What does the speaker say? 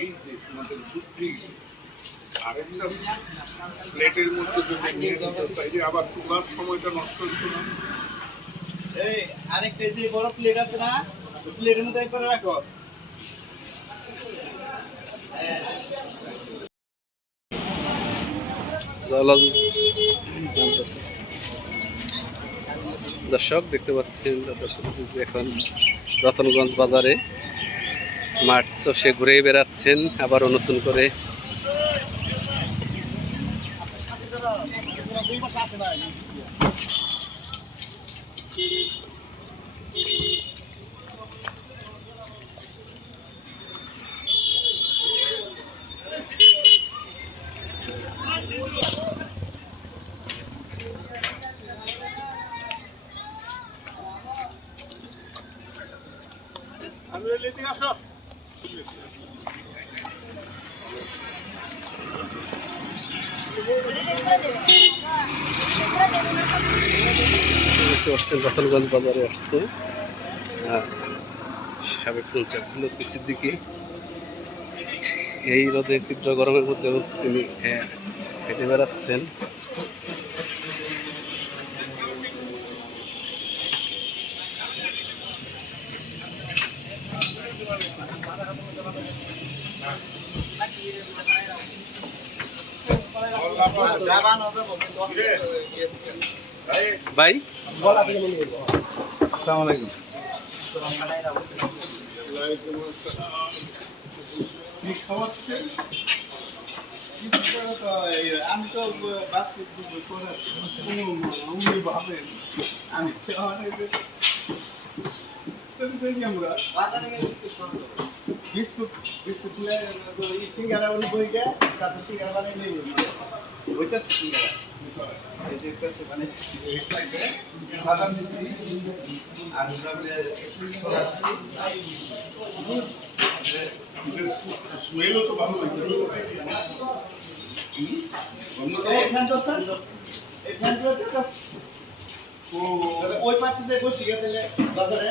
এই যে তোমাদের বুদ্ধি আরেকটা প্লেটের মধ্যে যদি নিয়ে দিত তাইলে আবার তোলার সময়টা নষ্ট হতো না। এই আরেকটা যে বড় প্লেট আছে না? প্লেটের মধ্যে একবার রাখো। জলজ নামতেছে। দর্শক, দেখতে পাচ্ছেন এখন রতনগঞ্জ বাজারে। মাঠ চষে ঘুরে বেড়াচ্ছেন, আবারও নতুন করে। দুই মাস আসে না আমি লেতে আসো দেখতে পাচ্ছেন রতনগঞ্জ বাজারে আসছে। সাবেক পঞ্চায়েত লতিফ দিকে এই রোদে তীব্র গরমের মধ্যেও তিনি হেঁটে বেড়াচ্ছেন। ভাই? আসসালামু আলাইকুম আমি তো ভাবেন আমি আমরা বিস্কুট বিস্কুট সিঙ্গারা উনি বইটা তারপর সিঙ্গারা বানিয়ে নিয়ে ওইটা সিঙ্গারা মানে ওই পাশে যে বসে গেলে বাজারে